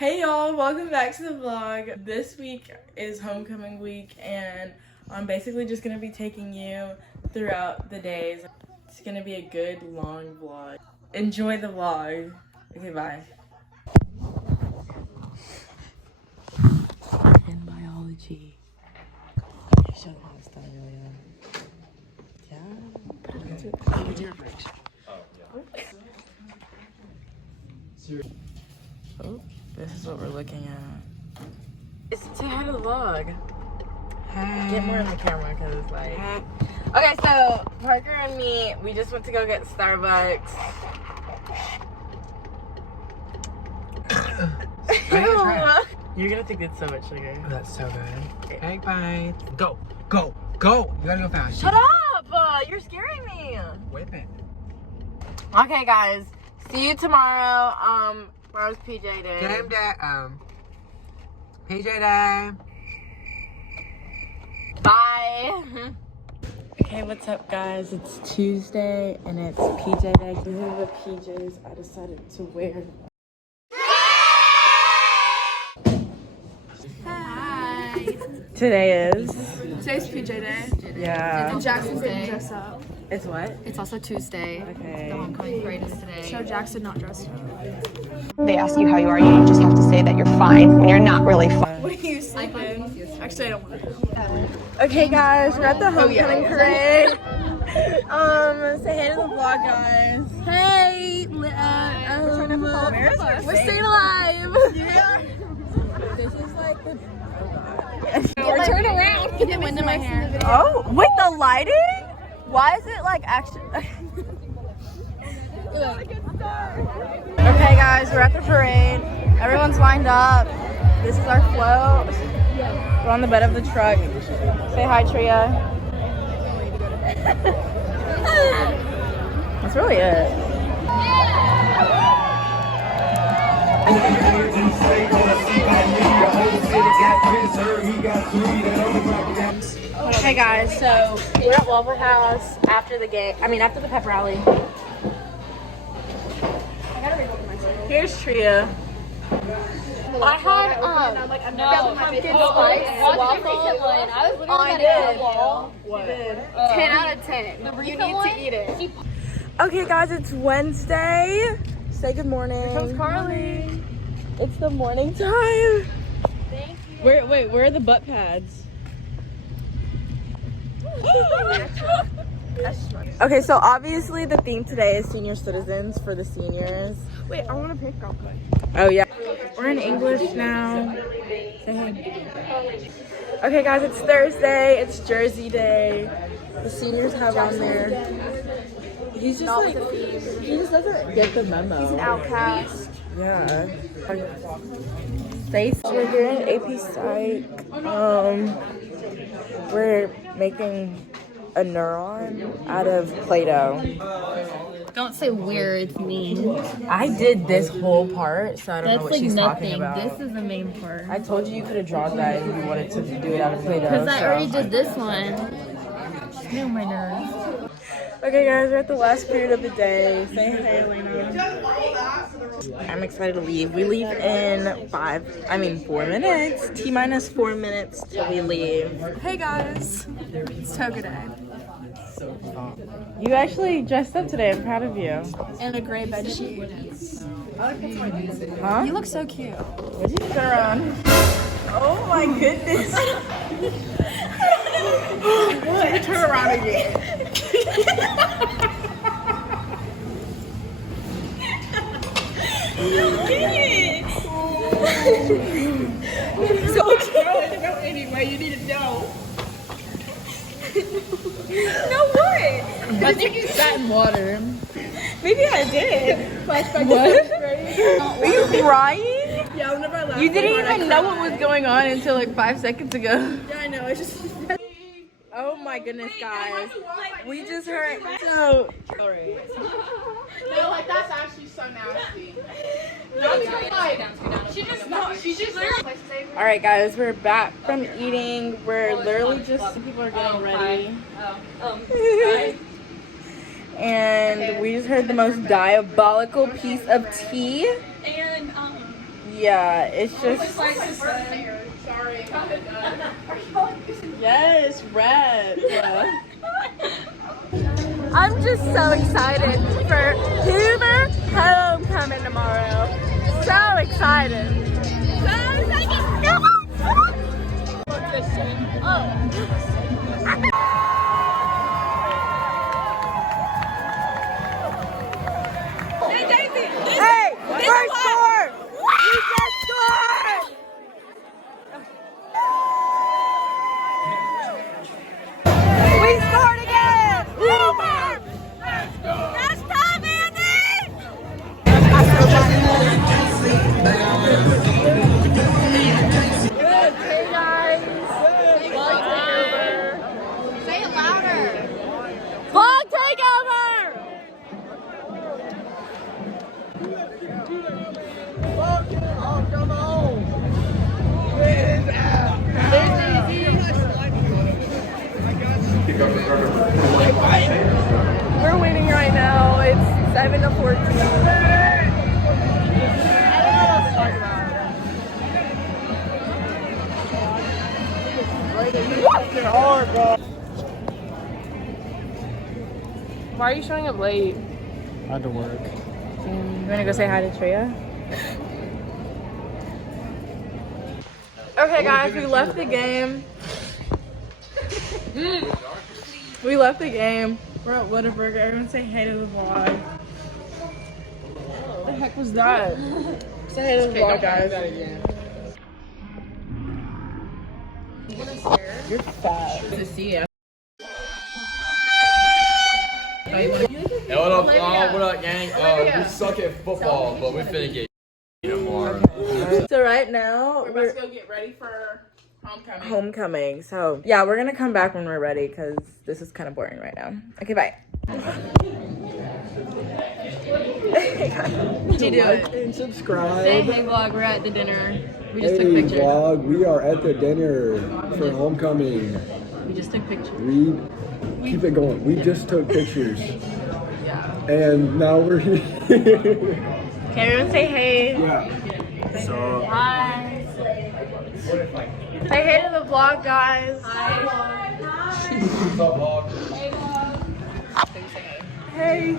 Hey y'all, welcome back to the vlog. This week is homecoming week and I'm basically just gonna be taking you throughout the days. It's gonna be a good long vlog. Enjoy the vlog. Okay, bye. In biology. Show them how it's done, Julia. Yeah. Put it into reflection. Oh, this is what we're looking at. Say hi to the vlog. Hi. Get more in the camera because it's like... Hi. Okay, so Parker and me, we just went to go get Starbucks. You're gonna think it's so much sugar. Oh, that's so good. Egg bites. Go, go, go! You gotta go fast. Shut up! You're scaring me. Whip it. Okay, guys. See you tomorrow. Tomorrow's PJ day. Game day. PJ day. Bye. Okay, what's up, guys? It's Tuesday and it's PJ day. These are the PJs I decided to wear. Hi. Today's PJ day. Yeah. And Jackson didn't dress up. It's what? It's also Tuesday. Okay. The homecoming parade is today. So Jackson not dressed up. They ask you how you are, you just have to say that you're fine when you're not really fine. What are you sleeping? Actually, I don't want to. Okay, guys, we're at the homecoming parade. Say hey to the vlog, guys. Hey, we're staying alive. Yeah. This is like the. Or turn around. Get the wind in my hair. Oh, wait, the lighting? Why is it like actually? Okay, guys, we're at the parade. Everyone's lined up. This is our float. We're on the bed of the truck. Say hi, Tria. That's really it. Hey guys, so we're at Waffle House after the game. After the pep rally. Here's Tria. I had pumpkin spice waffle. I was literally at the wall. What? 10 out of 10. You need to eat it. Okay guys, it's Wednesday. Say good morning. Here comes Carly. It's the morning time. Thank you. Where are the butt pads? Okay, so obviously the theme today is senior citizens for the seniors. Wait, I want to pick real quick. Oh yeah. We're in English now. Say hey. Okay guys, it's Thursday. It's Jersey Day. The seniors have on there. He's just like, he just doesn't get the memo. He's an outcast. Yeah. Stacy. We're here in AP Psych. We're making a neuron out of Play-Doh. Don't say we're, it's me. I did this whole part, so I don't know what she's talking about. This is the main part. I told you could have drawn that if you wanted to do it out of Play-Doh. Because I already did this one. No, my nerves. Okay guys, we're at the last period of the day. Say hey, Elena. I'm excited to leave. We leave in 4 minutes. T-minus 4 minutes till we leave. Hey guys, it's Toga Day. You actually dressed up today. I'm proud of you. And a gray bed sheet. Huh? You look so cute. What'd you put on? Oh my goodness. What? Turn around again. So anyway, you need to know. No, what? I think you sat in water. Maybe I did. What? Are you crying? Yeah, whenever I laughed. You didn't even know what was going on until like 5 seconds ago. Yeah, I know. It's just. Oh my goodness, guys. We just heard. So. No, like that's actually so nasty. All right, guys, we're back from eating. We're literally just people are getting ready. And we just heard the most diabolical piece of tea. And Yeah, it's just. Sorry. Yes, red. Yeah. I'm just so excited for Hoover homecoming tomorrow. So excited. So excited. Hey, first score! We just scored! We scored again! Hoover! Let's go, Andy! Hey guys! Vlog takeover! Say it louder. Vlog takeover! We're waiting right now. It's 7 to 14. I don't know what else to talk about. Why are you showing up late? I had to work. You wanna go say hi to Tria? Okay guys, we left the game. We left the game. We're at Whataburger. Everyone say hey to the vlog. What the heck was that? Say hey to the vlog, guys. You're fat. Good to see you. Hey, what up, what up, gang? We suck at football, but we finna get tomorrow. So right now, We're about to go get ready for homecoming. So yeah, we're gonna come back when we're ready because this is kind of boring right now. Okay, bye. Did you do it? And subscribe. Say hey vlog, we're at the dinner. We just Hey took pictures. vlog, we are at the dinner for homecoming. We just took pictures. Keep it going. We just took pictures. Yeah. And now we're here. Okay, everyone say hey. Yeah. So Hi. Say hey to the vlog, guys. Hi. Hey.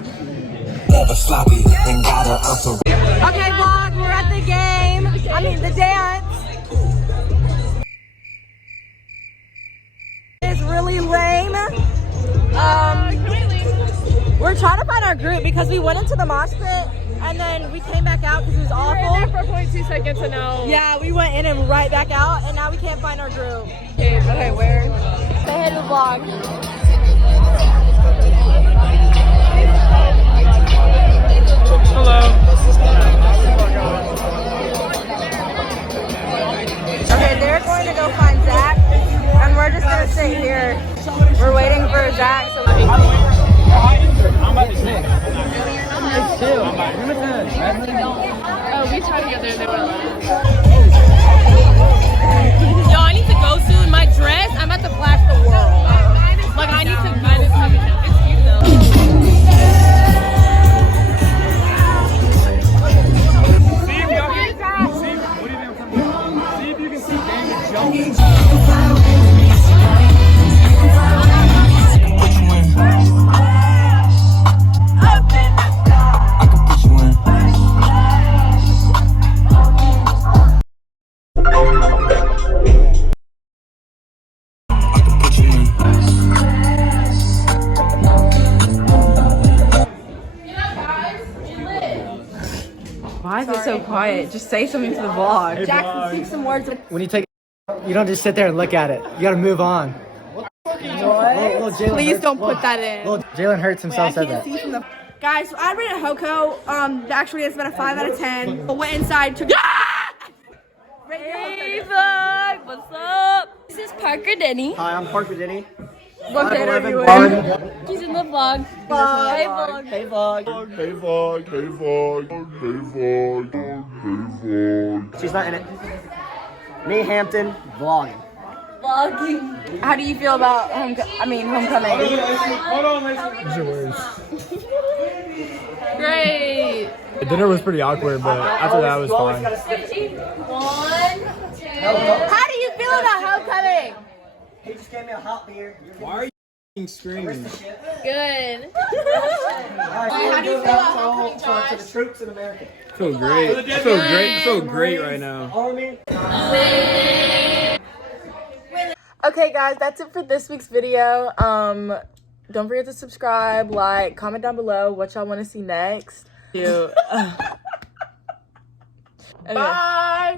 Okay, vlog, we're at the game. I mean, the dance. It's really lame. We're trying to find our group because we went into the mosh pit and then we came back out because it was awful. We were in there for 0.2 seconds and now. Yeah, we went in and right back out and now we can't find our group. Okay, where? Say hey to the vlog. Okay, they're going to go find Zach, and we're just gonna sit here. We're waiting for Zach. So I'm about to sing. It's chill. Oh, we tried to get there. They were like. yo, I need to go soon. My dress, I'm about to flash the world. Like I need to go. It's cute though. Why is it so quiet? Just say something to the vlog. Hey, Jackson, vlog. speak some words. When you take, you don't just sit there and look at it. You gotta move on. Please don't put that in. Little Jalen Hurts himself said that. Guys, so I rated Hoko. The actual rating is about a 5 out of 10. I went inside to. Hey, vlog, what's up? This is Parker Denny. Hi, I'm Parker Denny. What day are you in? Vlog. He's in the vlog. Hey, vlog. Hey vlog. Hey vlog, hey vlog, hey vlog, hey vlog. She's not in it. Me, Hampton, vlogging. Vlogging. How do you feel about homecoming? Hold on, listen. Use your words. Great. The dinner was pretty awkward, but after that it was fine. 1, 2. How do you feel about homecoming? He just gave me a hot beer. Why are you screaming? Good. How do you feel about homecoming, Josh? To the troops in America. I feel great. I feel great. I feel great right now. Army. Okay, guys, that's it for this week's video. Don't forget to subscribe, like, comment down below what y'all want to see next. Okay. Bye.